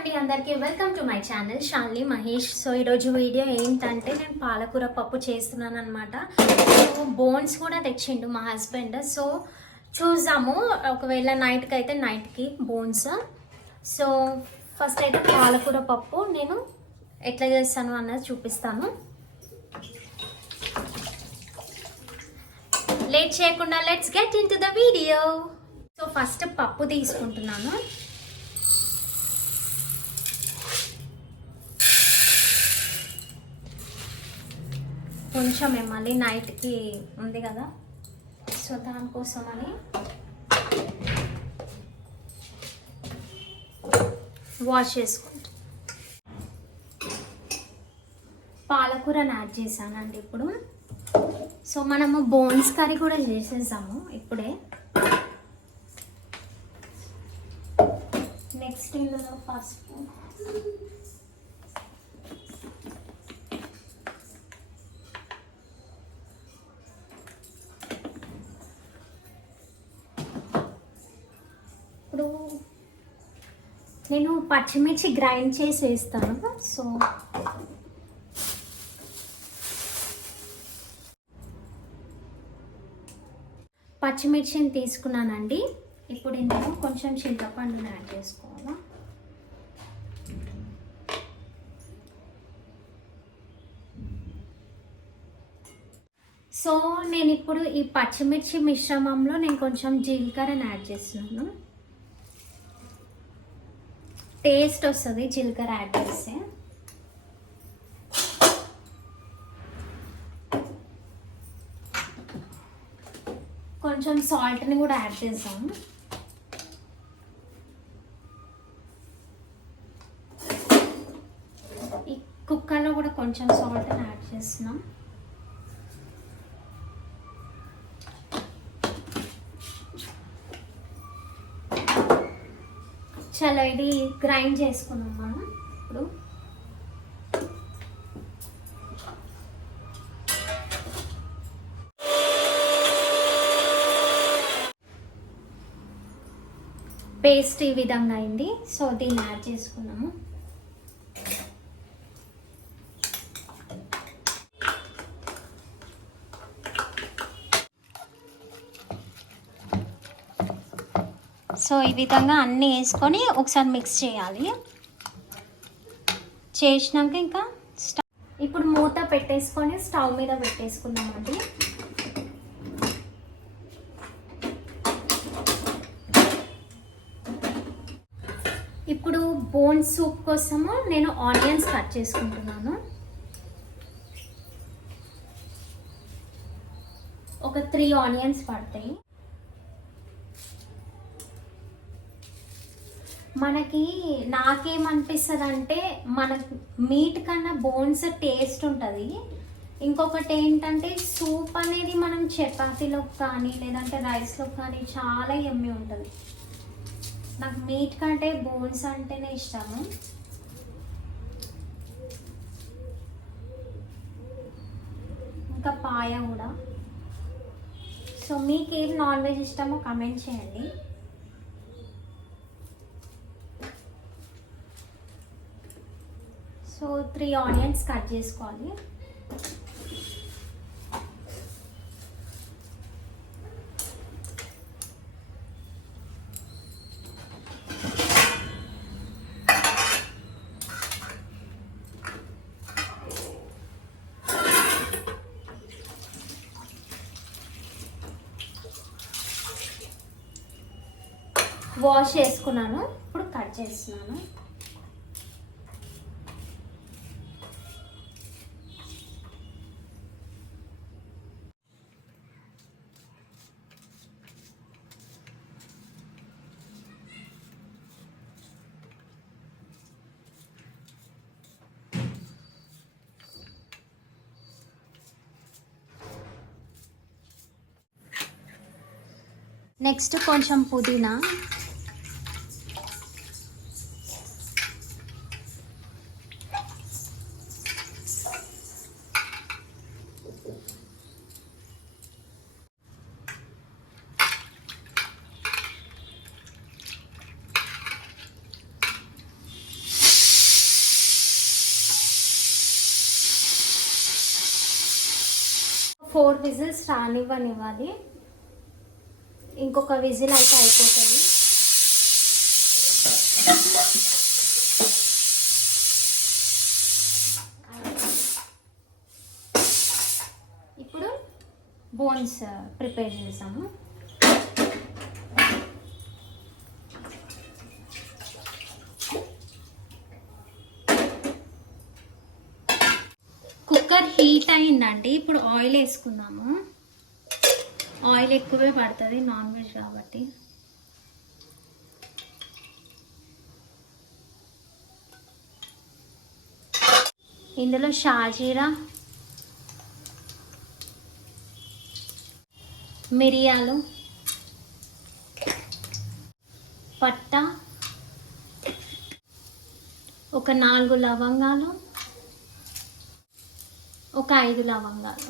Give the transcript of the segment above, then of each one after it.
అండి అందరికీ welcome to my channel Shalini Mahesh. సో ఈరోజు వీడియో ఏంటంటే నేను పాలకూర పప్పు చేస్తున్నాను అనమాట. సో బోన్స్ కూడా తెచ్చిండు మా హస్బెండ్. సో చూద్దాము, ఒకవేళ నైట్కి అయితే నైట్కి బోన్స్. సో ఫస్ట్ అయితే పాలకూర పప్పు నేను ఎట్లా చేస్తాను అన్నది చూపిస్తాను. లేట్ చేయకుండా let's get in to the video. So first పప్పు తీసుకుంటున్నాను. కొంచెం మళ్ళీ నైట్కి ఉంది కదా, సో దానికోసమని వాష్ చేసుకుంటా. పాలకూరని యాడ్ చేశానండి ఇప్పుడు. సో మనము బోన్స్ కర్రీ కూడా చేసేసాము ఇప్పుడే. నెక్స్ట్ ఇందులో పసుపు, ఇప్పుడు నేను పచ్చిమిర్చి గ్రైండ్ చేసి వేస్తాను. సో పచ్చిమిర్చిని తీసుకున్నానండి. ఇప్పుడు ఇందులో కొంచెం చింతపండుని యాడ్ చేసుకోవాలా. సో నేను ఇప్పుడు ఈ పచ్చిమిర్చి మిశ్రమంలో నేను కొంచెం జీలకర్రని యాడ్ చేస్తున్నాను. టేస్ట్ వస్తుంది జీలకర్ర యాడ్ చేస్తే. కొంచెం సాల్ట్ని కూడా యాడ్ చేసాము. ఈ కుక్కర్లో కూడా కొంచెం సాల్ట్ని యాడ్ చేస్తున్నాం. చాలా ఇది గ్రైండ్ చేసుకున్నాం మనం. ఇప్పుడు పేస్ట్ ఈ విధంగా అయింది. సో దీన్ని యాడ్ చేసుకున్నాము. సో ఈ విధంగా అన్నీ వేసుకొని ఒకసారి మిక్స్ చేయాలి. చేసినాక ఇంకా ఇప్పుడు మూత పెట్టేసుకొని స్టవ్ మీద పెట్టేసుకుందామండి. ఇప్పుడు బోన్ సూప్ కోసము నేను ఆనియన్స్ కట్ చేసుకుంటున్నాను. ఒక 3 ఆనియన్స్ పడతాయి. మనకి నాకేమనిపిస్తుంది అంటే మన మీట్ కన్నా బోన్స్ టేస్ట్ ఉంటుంది. ఇంకొకటి ఏంటంటే సూప్ అనేది మనం చపాతీలో కానీ లేదంటే రైస్లో కానీ చాలా యమ్మీ ఉంటుంది. నాకు మీట్ కంటే బోన్స్ అంటేనే ఇష్టము. ఇంకా పాయ కూడా. సో మీకు ఏం నాన్ వెజ్ ఇష్టమో కమెంట్ చేయండి. సో 3 ఆనియన్స్ కట్ చేసుకోవాలి. వాష్ చేసుకున్నాను, ఇప్పుడు కట్ చేస్తున్నాను. నెక్స్ట్ కొంచెం పుదీనా, 4 విజిల్స్ రానివ్వనివ్వాలి. ఇంకొక విజిల్ అయితే అయిపోతుంది. ఇప్పుడు బోన్స్ ప్రిపేర్ చేసాము. కుక్కర్ హీట్ అయిందండి. ఇప్పుడు ఆయిల్ వేసుకుందాము. ఆయిల్ ఎక్కువే పడుతుంది నాన్ వెజ్ కాబట్టి. ఇందులో షాజీరా, మిరియాలు, పట్ట, ఒక 4 లవంగాలు, ఒక 5 లవంగాలు,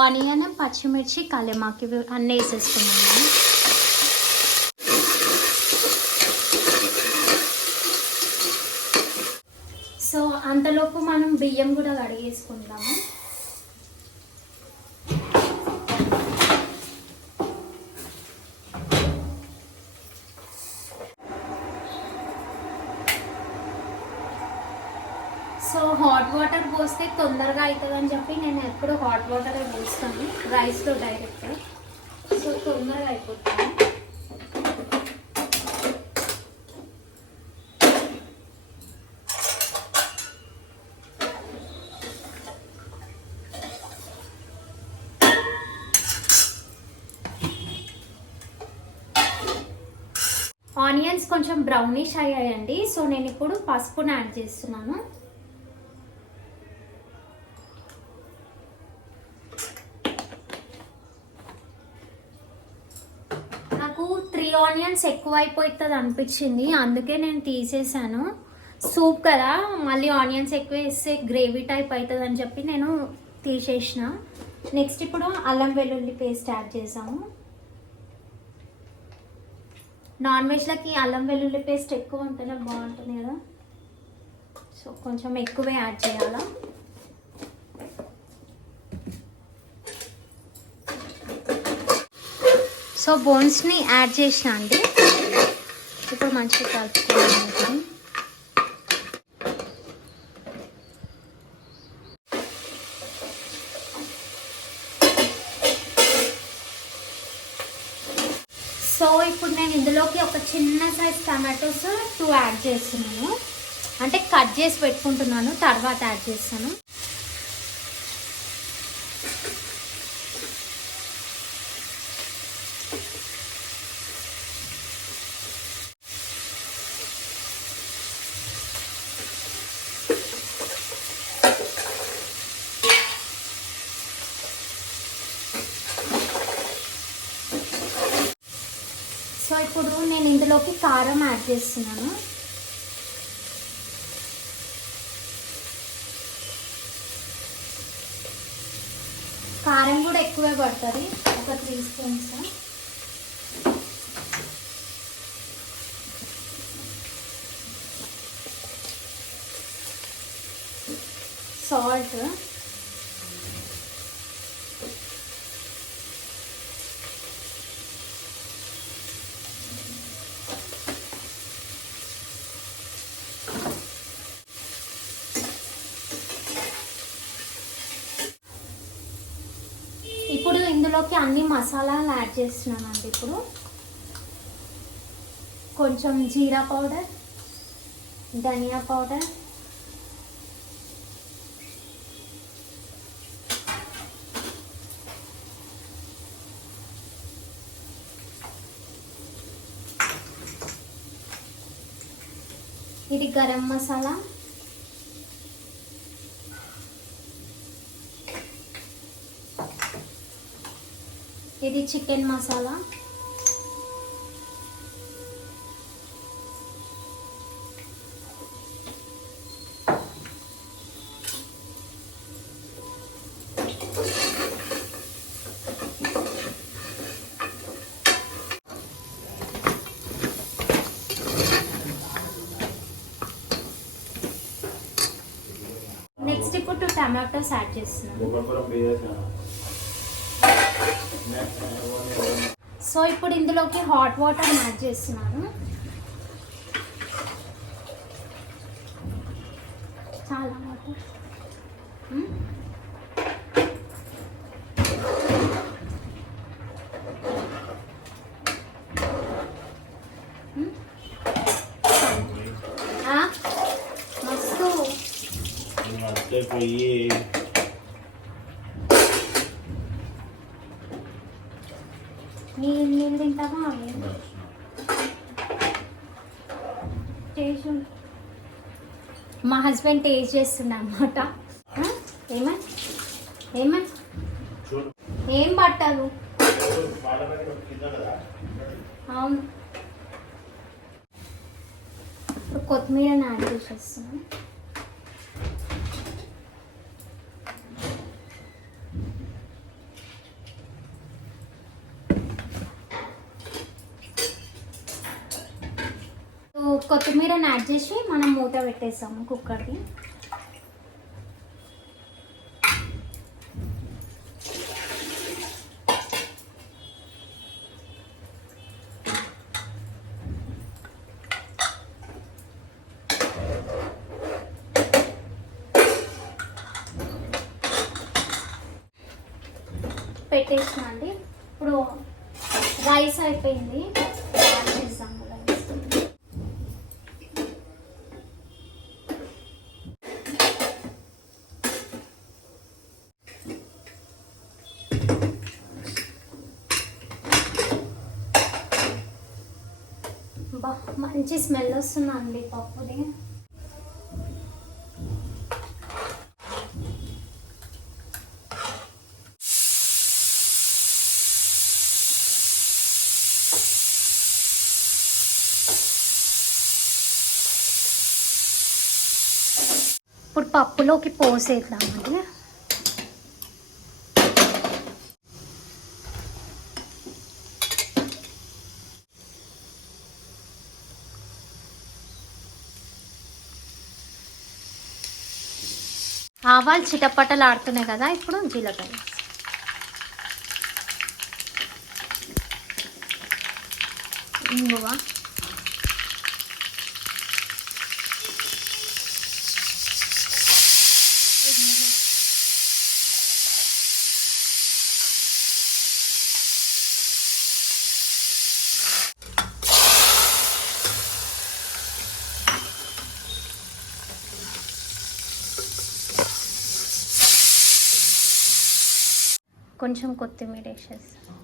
ఆనియన్, పచ్చిమిర్చి, కలెమాకి అన్నీ వేసేసుకున్నాము. సో అంతలోపు మనం బియ్యం కూడా కడిగేసుకుంటాము. సో హాట్ వాటర్ పోస్తే తొందరగా అవుతుందని చెప్పి నేను ఎప్పుడు హాట్ వాటరే పోస్తాను రైస్లో డైరెక్ట్. సో తొందరగా అయిపోతుంది. ఆనియన్స్ కొంచెం బ్రౌనిష్ అయ్యాయండి. సో నేను ఇప్పుడు పసుపుని యాడ్ చేస్తున్నాను. నాకు 3 ఆనియన్స్ ఎక్కువ అయిపోతుంది అనిపించింది, అందుకే నేను తీసేసాను. సూప్ కదా, మళ్ళీ ఆనియన్స్ ఎక్కువ వేస్తే గ్రేవీ టైప్ అవుతుంది అని చెప్పి నేను తీసేసిన. నెక్స్ట్ ఇప్పుడు అల్లం వెల్లుల్లి పేస్ట్ యాడ్ చేసాము. నాన్ వెజ్లకి అల్లం వెల్లుల్లి పేస్ట్ ఎక్కువ ఉంటేనే బాగుంటుంది కదా. సో కొంచెం ఎక్కువే యాడ్ చేయాలా. సో బోన్స్ని యాడ్ చేసిన అండి. ఇప్పుడు మంచిగా కలుపుకోవాలి. సో ఇప్పుడు నేను ఇందులోకి ఒక చిన్న సైజ్ టమాటోస్ 2 యాడ్ చేస్తున్నాను. అంటే కట్ చేసి పెట్టుకుంటున్నాను, తర్వాత యాడ్ చేస్తాను. సో ఇప్పుడు నేను ఇందులోకి కారం యాడ్ చేస్తున్నాను. కారం కూడా ఎక్కువే పడుతుంది, ఒక 3 స్పూన్స్. సాల్ట్, ఇప్పుడు ఇందులోకి అన్ని మసాలాలు యాడ్ చేస్తున్నానండి. ఇప్పుడు కొంచెం జీరా పౌడర్, ధనియా పౌడర్, ఇది గరం మసాలా, ఇది చికెన్ మసాలా, నెక్స్ట్ ఇప్పుడు టమాటోస్ యాడ్ చేస్తున్నాను. సో ఇప్పుడు ఇందులోకి హాట్ వాటర్ యాడ్ చేస్తున్నాను. చాలా వాటర్. మస్తు నీళ్ళు తింటావా? అవి టేస్ట్ మా హస్బెండ్ టేస్ట్ చేస్తున్నా అనమాట. ఏమని ఏం పట్టదు. అవును, ఇప్పుడు కొత్తిమీరని యాడ్ చేసేస్తున్నాను. కొత్తిమీరని యాడ్ చేసి మనం మూత పెట్టేసాము కుక్కర్కి. పెట్టేసిన అండి. ఇప్పుడు రైస్ అయిపోయింది, యాడ్ చేసాము రైస్. మంచి స్మెల్ వస్తుందండి పప్పుది. ఇప్పుడు పప్పులోకి పోసేద్దామండి. ఆవాలు చిటపటలు ఆడుతున్నాయి కదా, ఇప్పుడు జీలకర్ర, ఇంగువ, కొంచెం కొత్తిమీర వేసేస్తాం.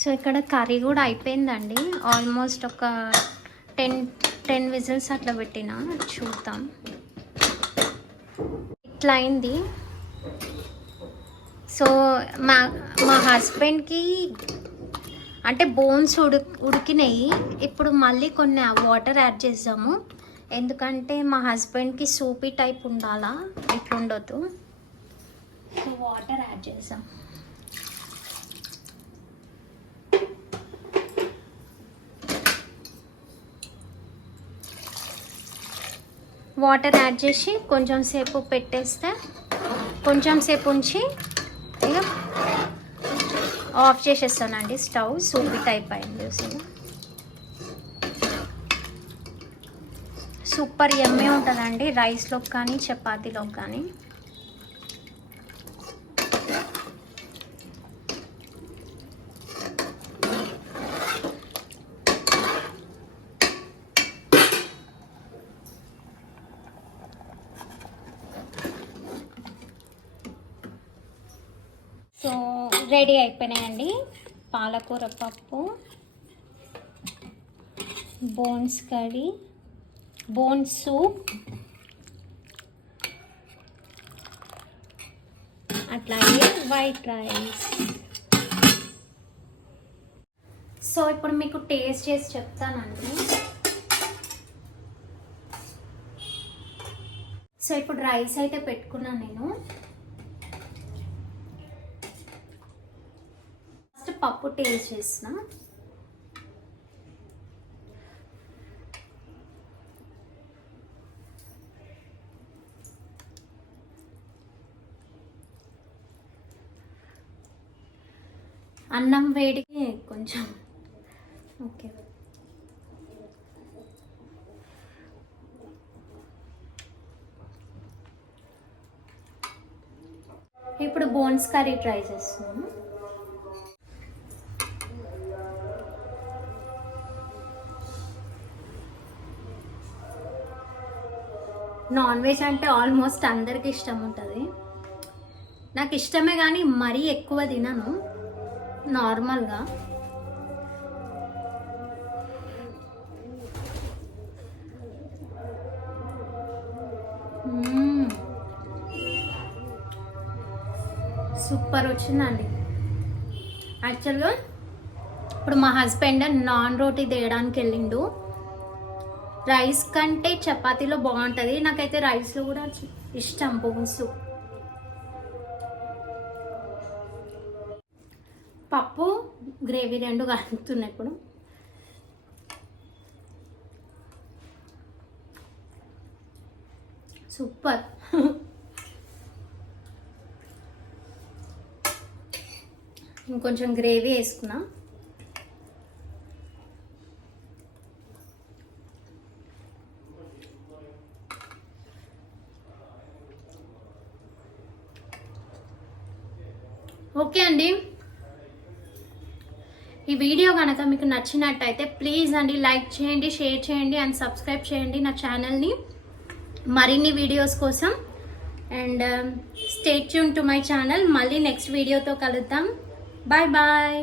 సో ఇక్కడ కర్రీ కూడా అయిపోయిందండి. ఆల్మోస్ట్ ఒక 10 విజిల్స్ అట్లా పెట్టిన. చూద్దాం, ఇట్లా అయింది. సో మా హస్బెండ్కి అంటే బోన్స్ ఉడికినాయి. ఇప్పుడు మళ్ళీ కొన్ని వాటర్ యాడ్ చేసాము, ఎందుకంటే మా హస్బెండ్కి సూపీ టైప్ ఉండాలా, ఇట్లుండొద్దు. సో వాటర్ యాడ్ చేసాం. వాటర్ యాడ్ చేసి కొంచెం సేపు పెట్టేస్తే, కొంచెం సేపు ఉంచి ఇక ఆఫ్ చేసేస్తానండి స్టవ్. సూపీ టైప్ అయింది. సూపర్ యమ్మీ ఉంటుందండి రైస్లోకి కానీ చపాతీలోకి కానీ. సో రెడీ అయిపోయినాయండి పాలకూర పప్పు, బోన్స్ కర్రీ, బోన్ సూప్, అట్లాగే వైట్ రైస్. సో ఇప్పుడు మీకు టేస్ట్ చేసి చెప్తానండి. సో ఇప్పుడు రైస్ అయితే పెట్టుకున్నాను నేను. ఫస్ట్ పప్పు టేస్ట్ చేసిన. అన్నం వేడికి కొంచెం ఓకే. ఇప్పుడు బోన్స్ కర్రీ ట్రై చేస్తున్నాము. నాన్ వెజ్ అంటే ఆల్మోస్ట్ అందరికి ఇష్టం ఉంటుంది. నాకు ఇష్టమే కానీ మరీ ఎక్కువ తినను, నార్మల్గా. సూపర్ వచ్చిందండి. యాక్చువల్గా ఇప్పుడు మా హస్బెండ్ నాన్ రోటీ తేయడానికి వెళ్ళిండు. రైస్ కంటే చపాతీలో బాగుంటుంది. నాకైతే రైస్లో కూడా ఇష్టం బోన్స్. పప్పు గ్రేవీ రెండు కలుపుతున్నాయి ఇప్పుడు. సూపర్. ఇంకొంచెం గ్రేవీ వేసుకున్నా. ఓకే అండి, ఈ వీడియో కనుక మీకు నచ్చినట్టయితే ప్లీజ్ అండి లైక్ చేయండి, షేర్ చేయండి అండ్ సబ్స్క్రైబ్ చేయండి నా ఛానల్ని మరిన్ని వీడియోస్ కోసం. And stay tune to my channel. మళ్ళీ నెక్స్ట్ వీడియోతో కలుద్దాం. Bye bye.